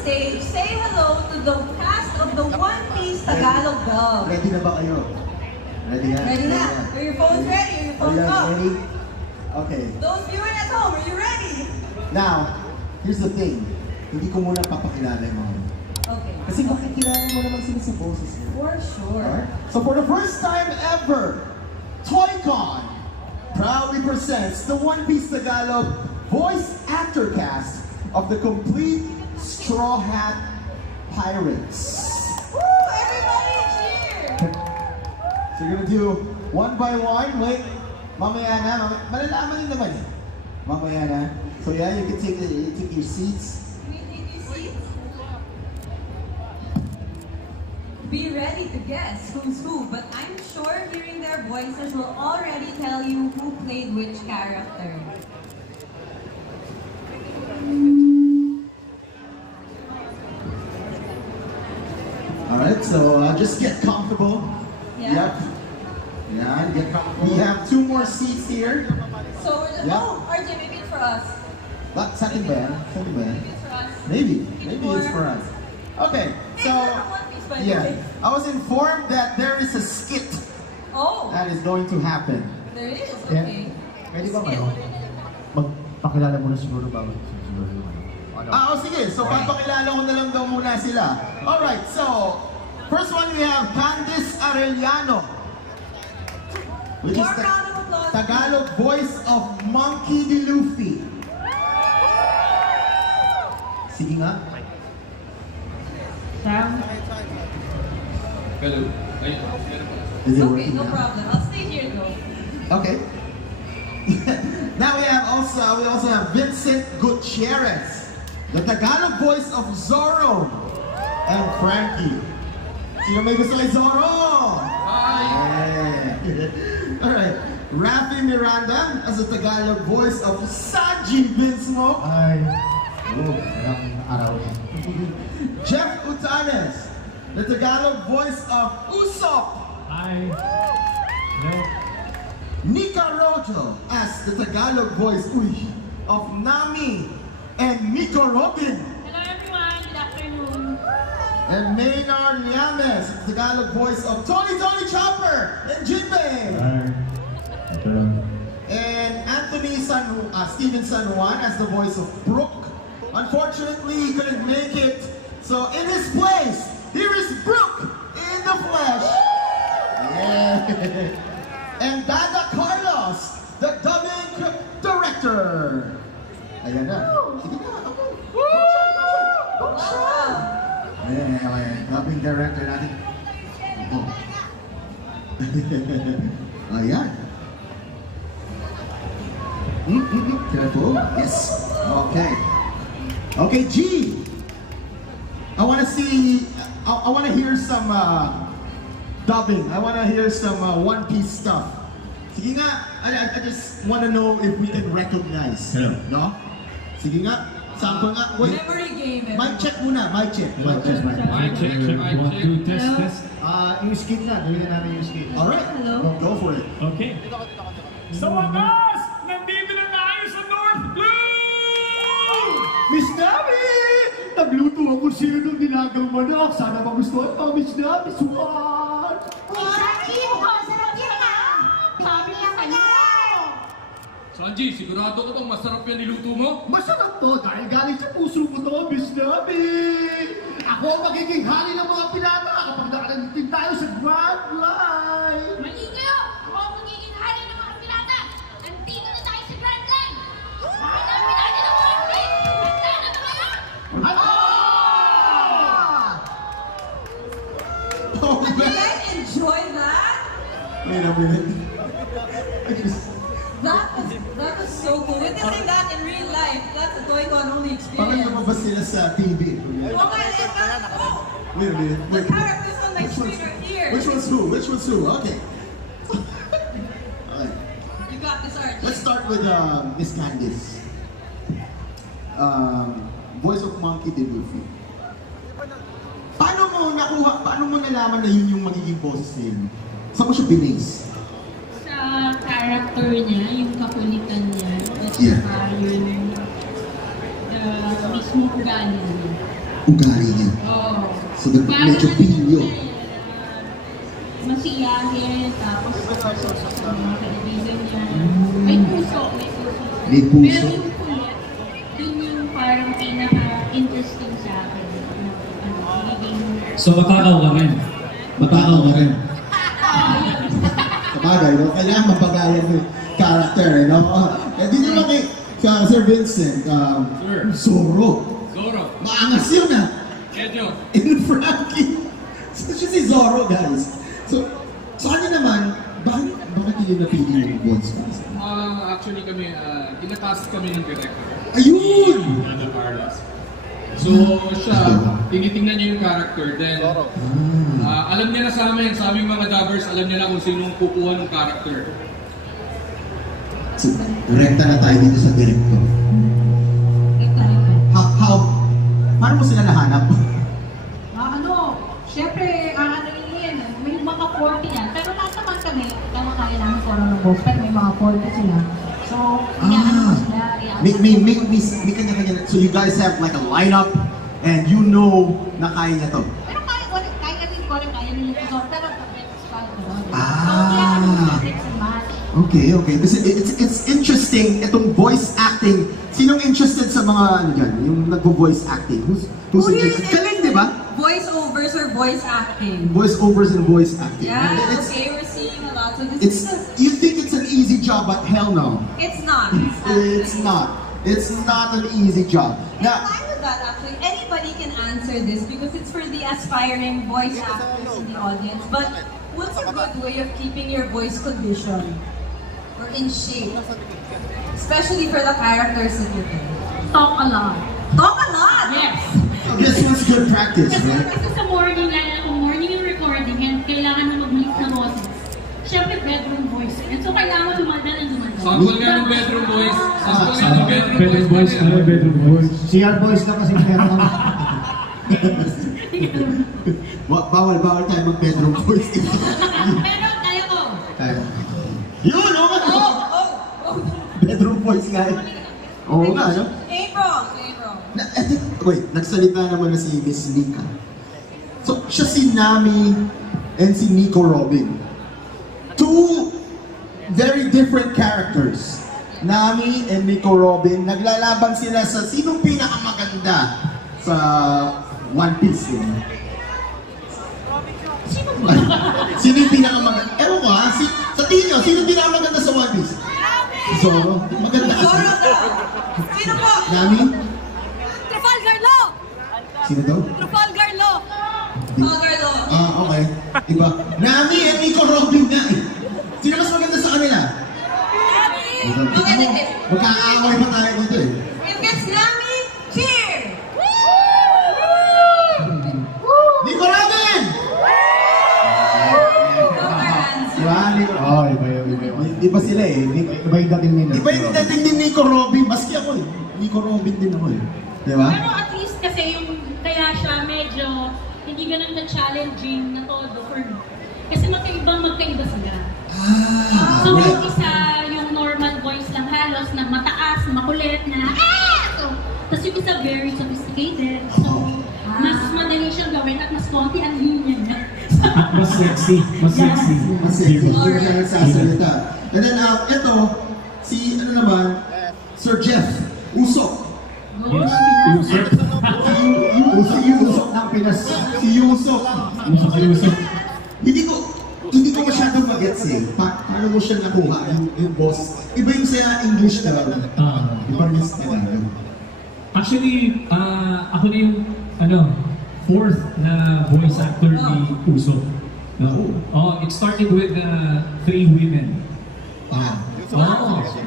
stage, say hello to the cast of the One Piece Tagalog dub. Ready na ba kayo? Ready na? Ready na? Are your phones ready? Are your phones up? Ready? Okay. Those viewing at home, are you ready? Now, here's the thing. Hindi ko muna papakilala yung mga. Okay. Kasi makikilala mo naman sila sa boses nila. For sure. Alright? So for the first time ever, Toycon proudly presents the One Piece Tagalog voice actor cast of the complete Straw Hat Pirates. Woo! Everybody cheer! So you're gonna do one by one. Wait, mamaya na. Malalaman nyo naman eh. Mamaya na. So yeah, you can take your seats. We take your seats. Be ready to guess who's who, but I'm sure hearing their voices will already tell you who played which character. Alright, so just get comfortable. Yeah. Yep. Yeah, get comfortable. We have 2 more seats here. So we're just, Yeah. oh, RJ, maybe it's for us. Second band. Second band. Maybe it's for us. Maybe it's for us. Okay, so yeah, I was informed that there is a skit Oh, that is going to happen. there is, okay. Pwede ba kayo? Magpakilala muna siguro bago siguro. Ah, sige. So, papakilala ko na lang daw muna sila. Alright, so, first one we have Candice Arellano, which is More the round of applause. Tagalog voice of Monkey D. Luffy. Sige nga. Sam? Hello. Is it Okay, working no now? problem. I'll stay here though. Okay. Now we also have Vincent Gutierrez, the Tagalog voice of Zorro and Frankie. Sino may gusto kay Zorro? Hi! Yeah. Alright. Rafi Miranda as the Tagalog voice of Sanji Vinsmoke. Ay. Oh, ilang araw. Jeff Utanes, the Tagalog voice of Usopp. Ay. Hello. Nika Rojo as the Tagalog voice of Nami and Miko Robin. Hello everyone, good afternoon. And Maynard Llames, the Tagalog voice of Tony Chopper and Jinbei. Ay. Ito lang. And Anthony Steven San Juan as the voice of Brooke. Unfortunately, he couldn't make it. So in his place, here is Brooke in the flesh. Yeah. And Dada Carlos, the dubbing director. Ayan na. Sige na. Ayan, dubbing director natin. Oh. Ayan. Careful. Yes. Okay. Okay, G. I want to see. I want to hear some dubbing. I want to hear some One Piece stuff. Sige nga. I just want to know if we can recognize. Hello. No? Sige nga. Sample nga. Wait. Memory game. Mic check muna. Mic check. Mic check. Mic check. One, two, test, Hello. test. Yung skit na. Gawin na namin yung skit. Alright. Hello. Go for it. Okay. Sa wakas! Nandito na tayo sa North Blue! Miss Nami! Nagluto ako sila nung nilagang manok. Sana magustuhan pa, Miss Nami. Suwan! Sanji, sigurado ka bang masarap yan niluto mo? Masarap to dahil galing sa puso mo to, Miss Nami! Ako ang magiging hari ng mga pinata kapag nakarating tayo sa Grand Line! Mali kayo! Ako ang magiging hari ng mga pirata! Nandito na tayo sa Grand Line! Hanapin natin ang mga plane! Handa na ba kayo? Oh, Did you man. guys enjoy that? Wait a minute. That was so cool. Witnessing that in real life, that's a Toycon only Parang experience. lumabas sila sa TV. Oh my God! Oh, Wait a minute. the Wait. characters on my screen are here. Which one's who? Which one's who? Okay. Alright. You got this, RJ. Let's start with Miss Candice. Voice of Monkey D. Luffy. Paano mo nalaman na yun yung magiging boses niya? Saan mo siya binis? Sa character niya, yung kakulitan niya, at Yeah. saka yung mismo ugali niya. ugali niya. Oo. So, medyo pilyo. Masiyahin, tapos mga kaibigan niya. May puso. May puso. Pero yung kulit, yun yung parang pinaka-interesting sa akin. So, matakaw ka rin. Matakaw ka rin. Sabagay, no? Kailangan mapagayan mo yung character, no? Dito naman kay Sir Vincent, Zorro. Zorro. Maangas yun, ah. Medyo. In Frankie. So, siya si Zorro, guys. So, sa kanya naman, bakit hindi napili yung voice? Actually kami, tinatask kami ng director. Ayun! Ana Carlos. So siya, tinitingnan niya yung character, then alam niya na sa aming mga dubbers, alam niya na kung sinong kukuha ng character. So, direkta na tayo dito sa director. Paano mo sila nahanap? Siyempre, yun, may mga 40 yan. Pero lahat naman kami, kaya namin follow ng boss, pero may mga 40 sila. So, mo sila, may kanya-kanya. So you guys have like a lineup and you know na kaya niya to. Pero kaya din ko rin, kaya nila ito. Pero, mix and match. Okay. Kasi it's interesting, itong voice acting. Sinong interested sa mga ano dyan? Yung nagvo-voice acting? Who's interested? Galing, di ba? Voice-overs or voice acting? Voice-overs and voice acting. Yeah, okay, we're seeing a lot. So You think it's an easy job, but hell no. It's not. It's not. It's not an easy job. Now, fine with that actually. Anybody can answer this because it's for the aspiring voice actors in the audience. But what's a good way of keeping your voice conditioned or in shape? Especially for the characters that you play. Talk a lot. Talk a lot! Yes. This one's good practice, right? Kasi sa morning, lalo kung morning yung recording, and kailangan na mag-mix na boses. Siyempre, bedroom voice. And so, kailangan lumanda ng lumanda. Sample nga ng bedroom voice. Sample nga ng Bedroom voice, bedroom voice. CR voice na kasi meron kami. Bawal tayo mag-bedroom voice. Pero, kaya ko. Yun, bedroom voice nga eh. Oo nga, no? April! Wait, nagsalita naman na si Miss Nika. So, siya si Nami and si Nico Robin. Two very different characters. Nami and Nico Robin, naglalaban sila sa sinong pinakamaganda sa One Piece. Sino yung pinakamaganda? Ewan ko ha, sa tingin nyo, sino yung pinakamaganda sa One Piece? Zoro? Maganda kasi. Zoro daw! Sino po? Nami? Trafalgar Law! Sino daw? Trafalgar Law! Trafalgar. Okay. Diba? Nami and Nico Robin na eh. Sino mas maganda sa kanila? Magkakaaway pa tayo dito eh. If it's Nami, cheer! Nico Robin! Iba yun. Iba sila eh. Iba yung dating nila. Iba yung dating ni Nico Robin. Maski ako eh. Nico Robin din ako eh. Diba? Pero at least kasi yung kaya siya medyo hindi ganun na-challenging na todo for me. Kasi magkaiba sila. So yung isa, yung normal voice lang halos, na mataas, makulit, na So, tapos yung isa very sophisticated. So, mas madali siyang gawin at mas konti ang linya niya. Mas sexy. Mas sexy. Mas sexy. Hindi siya nagsasalita. And then, ito, si, ano naman, Sir Jeff Usok. Yes. Usok. Si Usok ng Pinas. Si Usok. Usok. Hindi ko masyadong mag-gets eh. Paano mo siya nakuha, yung boss? Iba yung sa English na lang. Iba yung sa Tagalog. Actually, ako na yung fourth na voice actor ni Uso. It started with 3 women.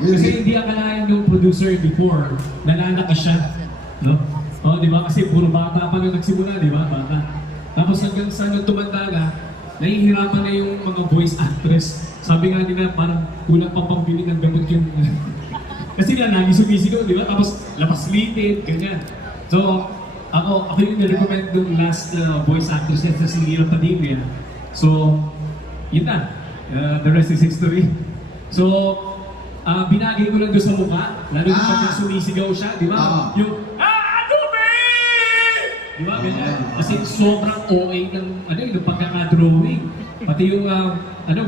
Kasi hindi akalain yung producer before, nananaka siya. No? Di ba? Kasi puro bata pa nung nagsimula, di ba? Bata. Tapos hanggang sa nung tumanda ka, nahihirapan na yung mga voice actress. Sabi nga nila, parang kulang pa pambili ng gamot yung... Kasi nga, lagi sumisigaw, di ba? Tapos lapaslitin, ganyan. So, ako yung nirecommend yung last voice actress na si Hiro Padilla. So, yun na. The rest is history. So, binagay ko lang doon sa mukha, lalo na pag sumisigaw siya, di ba? Yung, Adobe! Di ba? Ganyan. Kasi sobrang OA ng, yung pagkaka-drawing. Pati yung,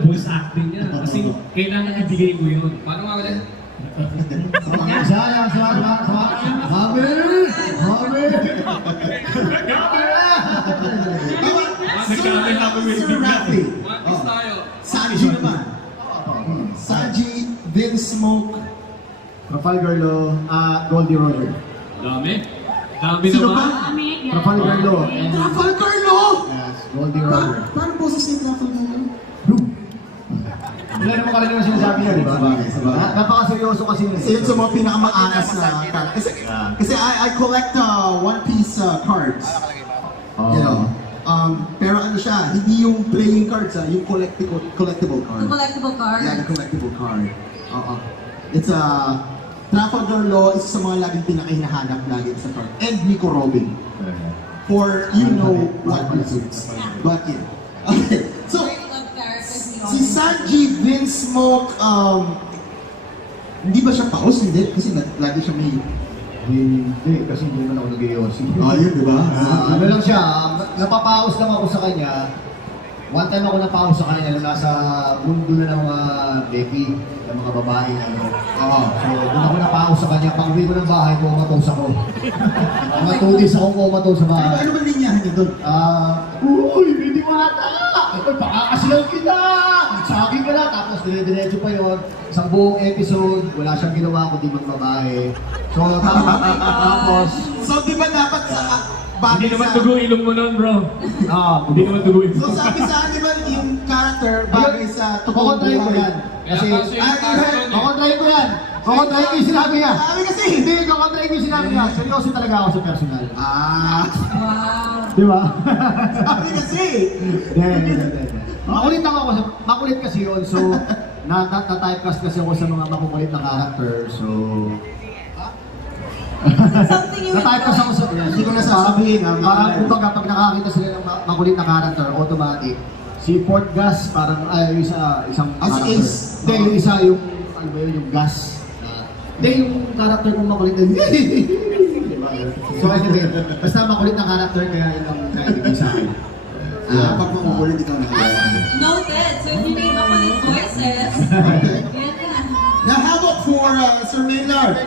voice acting niya. Kasi kailangan ibigay mo yun. Paano nga ulit? Sayang, Sabi! Sir Rafi. Sanji naman. Sanji, Vince Smoke. Rafael Garlo, Goldie Roger. Dami. Dami Sino naman. pa? Rafael Garlo. Rafael Carlo! Yes, Goldie Roger. Paano boses ni Rafael Carlo? Wala naman kalina na sinasabi niya, di ba? Napakaseryoso kasi niya. Isa yun sa mga pinakamaangas na card. Kasi I collect One Piece cards. You know. Pero ano siya, hindi yung playing cards, yung collectible card. The collectible card. Yeah, the collectible card. It's Trafalgar Law, isa sa mga laging pinakahinahanap lagi sa card. And Nico Robin. For you know what reasons. But yeah. Okay. So, si Sanji, Vince Smoke, hindi ba siya paus? Hindi, kasi lagi siya may... Hindi, kasi hindi naman ako nag-iossi. Yun, di ba? Ano lang siya, napapaus lang ako sa kanya. One time ako napaus sa kanya, nasa mundo na ng mga baby, ng mga babae. So, doon ako napaus sa kanya. Pag uwi ko ng bahay, kumatos ako. Mga 2 days akong kumatos sa bahay. Ano ba linyahan niya doon? Uy, hindi mo nata! Pakakasilaw kita! Sa akin ka na! Tapos dire-diretso pa yun. Isang buong episode, wala siyang ginawa kundi mag-babae. So, tapos... So, di ba dapat sa... Hindi naman tugo ilong mo nun, bro. Hindi naman tugo ilong mo. So, sabi sa akin ba yung character bagay sa totoong Kukontrahin ko yan. Kasi... Kukontrahin ko yan! Kukontrahin ko yung sinabi niya. Sabi kasi... Hindi, kukontrahin ko yung sinabi niya. Seryoso talaga ako sa personal. Wow. Di ba? Sabi kasi... Makulit ako. Makulit kasi yun. So, na-typecast kasi ako sa mga makukulit na character. So... Something you Na-typecast ako sa... Hindi ko nasasabihin. Parang kumbaga pag nakakita sila ng makulit na character, automatic. Si Fort Gas, parang isang Si Ace. Hindi, yung isa yung... Ano ba yun? Yung Gas. Hindi, yung character kong makulit na... So anyway, basta makulit na character kaya yun ang naibigay sa akin. Pag makukulit, ikaw nakagawa. Noted. So you need makulit voices. Okay. Yan na. Now, how about for Sir Maynard?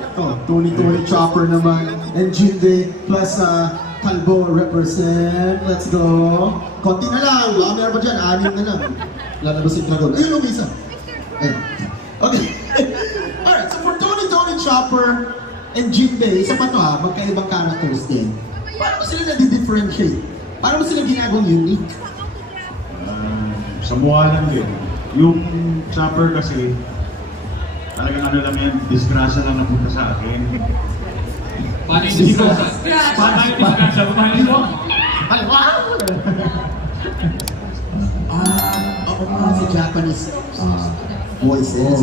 Tony Chopper naman. And Jinde plus Talbo represent. Let's go. Konti na lang. Meron ba dyan? 6 na lang. Lalabas yung dragon. Ayun, umisa. Okay. Alright, so for Tony Chopper and Jinde, isa pa to magkaibang characters din. Paano ba sila nadi-differentiate? Paano ba sila ginagawang unique? Sa mukha lang din. Yung Chopper kasi, talagang ano lang yan, disgrasya lang napunta sa akin. Paano yung disgrasya? Paano yung disgrasya? Paano yung Ay, wow! Sa Japanese voices.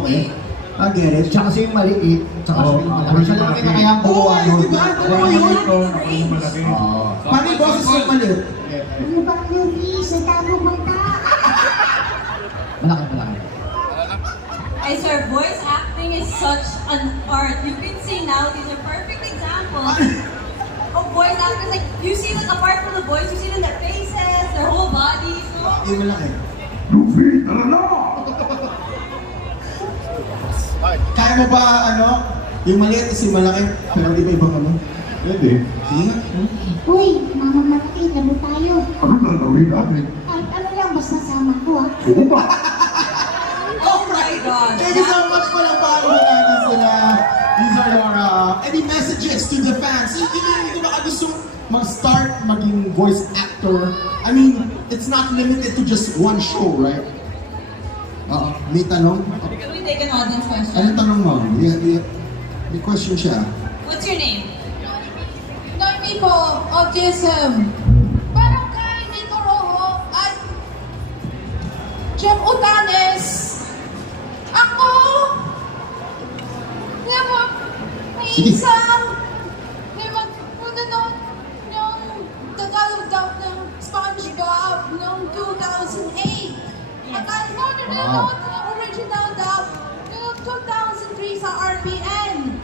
Okay. I get it. Tsaka kasi yung maliit, tsaka kasi yung malaki. Siya lang yung kaya ang buwa yun. Diba? Ano yun? Yung malaki. Paano yung boses ng maliit? Ano ba yung isa tagong mata? Malaki. I sir, voice acting is such an art. You can see now, these are perfect examples of voice actors. Like, you see that apart from the voice, you see them their faces, their whole bodies. Yung malaki. Kaya mo ba, yung maliit is yung malaki, pero di ba ibang ano? Pwede. Sige. Uy, mama malaki, lalo tayo. Ano na gawin natin? Kahit ano lang, basta sama ko Oo ba? Oh my God! Thank you so much for the follow natin sila. These are your, any messages to the fans? Hindi ba gusto mag-start maging voice actor? I mean, it's not limited to just one show, right? May tanong? Can we take an audience question? Anong tanong mo? May question siya. What's your name? Noemi po, autism. Barangay Nito Rojo at Jeff Utanes. Ako, may Sige. isang, may magpunanod ng Tagalog dub ng SpongeBob noong 2008. At I nanonood ng original dub noong 2003 sa RPN.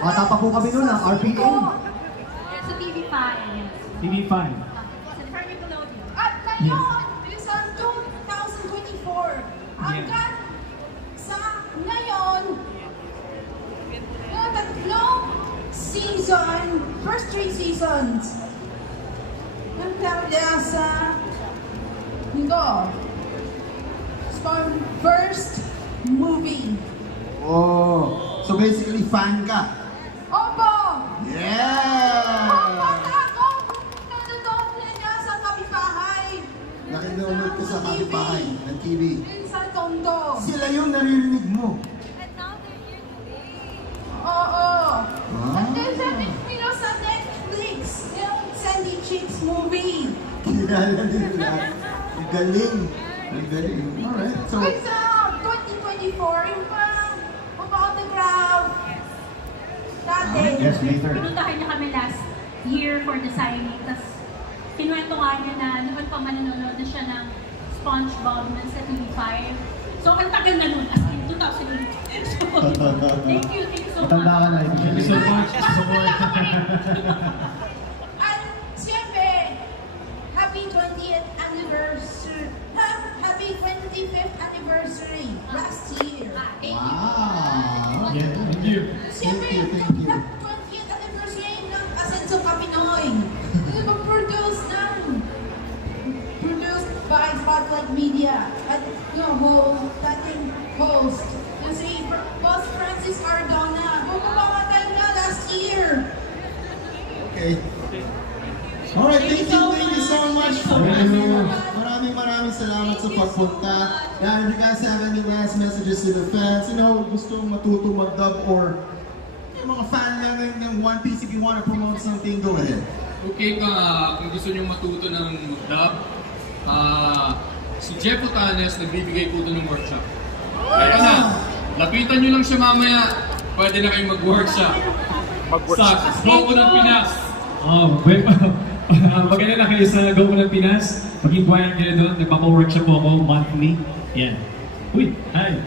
Bata pa po kami noon, RPN. It's a TV5, yes. TV5. For Nickelodeon. At ngayon, sa 2024, hanggang sa ngayon, na tatlong season, first 3 seasons, ng sa first movie. Oh, so basically fan ka? Opo! Yeah! Bata ako! Nanonood niya sa kapitbahay. Nakinunood ka sa kapitbahay ng TV. Yun sa Tondo. Sila yung naririnig mo. Oo. Ah. At then sa Netflix, yung Sandy Chicks movie. Kilala nila. Ang galing. Ang galing. Alright. So, Wait, sa 2024, yung autograph. Dati. Yes, later. Pinuntahan niya kami last year for the signing. Tapos, kinuwento nga niya na noon pa manonood na siya ng SpongeBob na sa TV5. So, ang tagal na nun, as in 2008. So, thank you so much. Matanda ka na. Thank you so much. At siyempre, happy 20th anniversary. Happy 25th anniversary last year. wow. Yeah, thank you. Siyempre, Thank you. 20th anniversary ng Asenso Kapinoy. Produced by Spotlight Media. At yung dating host, yung si Boss Francis Cardona. Bumamatay na last year. Okay. Alright, thank you so much for maraming salamat sa pagpunta. Now, if you guys have any last messages to the fans, gusto matuto mag-dub or yung mga fan lang ng One Piece, if you want to promote something, go ahead. Okay kung gusto nyo matuto ng mag-dub, si Jeff Otanes nagbibigay po doon ng workshop. Kaya na, lapitan nyo lang siya mamaya, pwede na kayong mag-workshop. Sa Goku ng Pinas. Oh, maganda na kayo sa Goku ng Pinas. Mag-inquire kayo doon. Nagpapa-workshop po ako monthly. Yan. Uy, hi.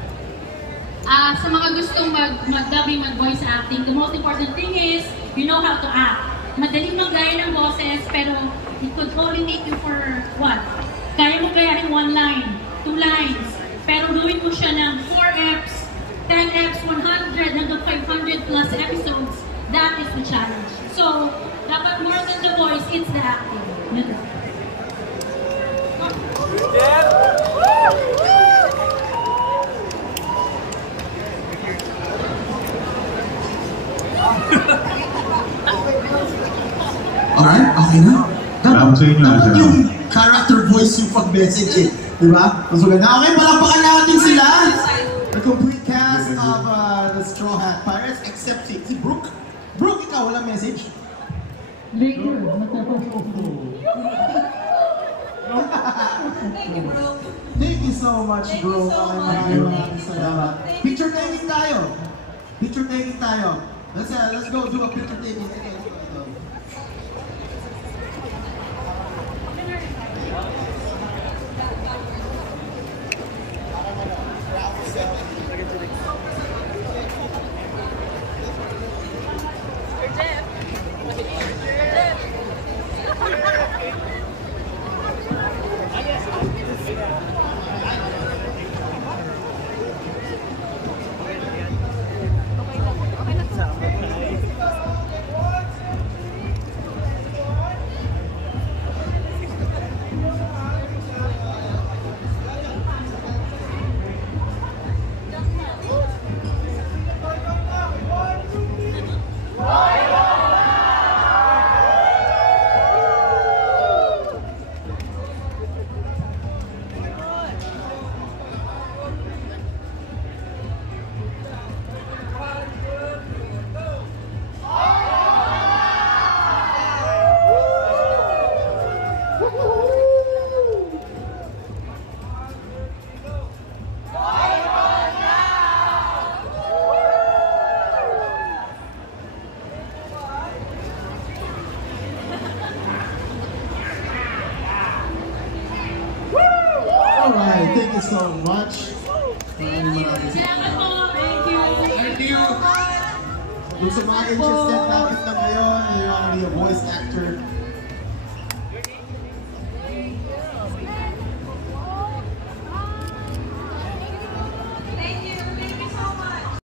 Sa mga gustong mag-dubbing, mag-voice acting, the most important thing is, you know how to act. Madaling maggaya ng boses, pero it could only take you for what? Kaya mo gayahin 1 line, 2 lines, pero gawin mo siya ng 4 Fs, 10 Fs, 100, hanggang 500 plus episodes. That is the challenge. So, dapat more than the voice, it's the acting. Alright, okay na. Salamat sa inyo. Dapat yung character voice yung pag-message eh. Diba? Mas maganda. Okay, palakpakan natin sila. The complete cast of the Straw Hat Pirates except si Brooke. Brooke, ikaw, walang message? Later. Thank you, bro. Thank you so much, Thank bro. you so much. Maraming salamat. Picture taking tayo. Picture taking tayo. Let's go do a picture taking. Alright, thank you so much. Salamat po. Thank you. Thank you. Kung sa mga interested natin na ngayon, you want to be a voice actor,